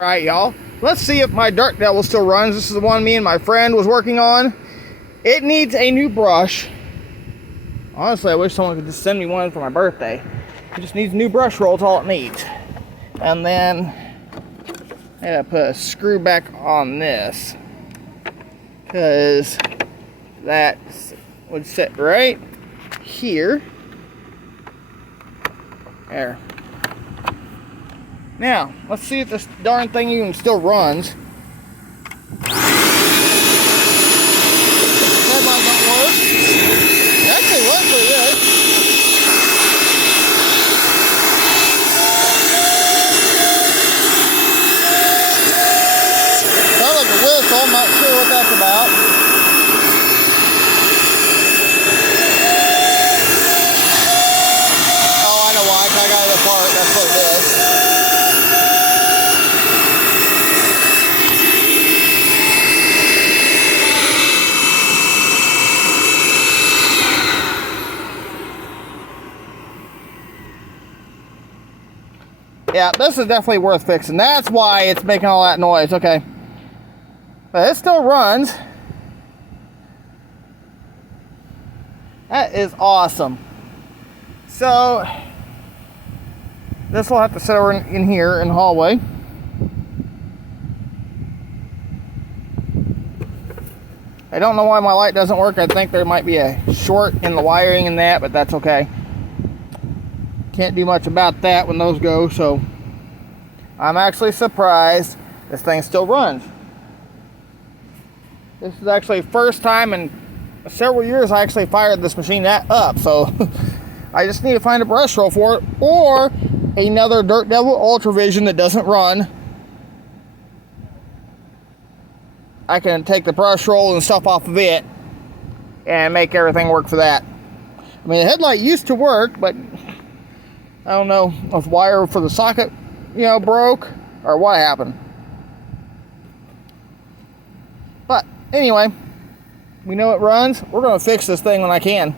Alright, y'all, let's see if my Dirt Devil still runs. This is the one me and my friend was working on. It needs a new brush. Honestly, I wish someone could just send me one for my birthday. It just needs a new brush roll, it's all it needs. And then I gotta put a screw back on this, because that would sit right here. There. Now, let's see if this darn thing even still runs. Headlight don't work. It actually works pretty good. Sounds like a whistle, I'm not sure what that's about. Oh, I know why, I got it apart, that's what it is. Yeah, this is definitely worth fixing. That's why it's making all that noise. Okay. But it still runs. That is awesome. So, this will have to sit over in here in the hallway. I don't know why my light doesn't work. I think there might be a short in the wiring in that, but that's okay. Can't do much about that when those go, so I'm actually surprised this thing still runs. This is actually the first time in several years I actually fired this machine up, so I just need to find a brush roll for it, or another Dirt Devil Ultra Vision that doesn't run. I can take the brush roll and stuff off of it and make everything work for that. I mean, the headlight used to work, but I don't know if the wire for the socket, broke or what happened. But anyway, we know it runs. We're going to fix this thing when I can.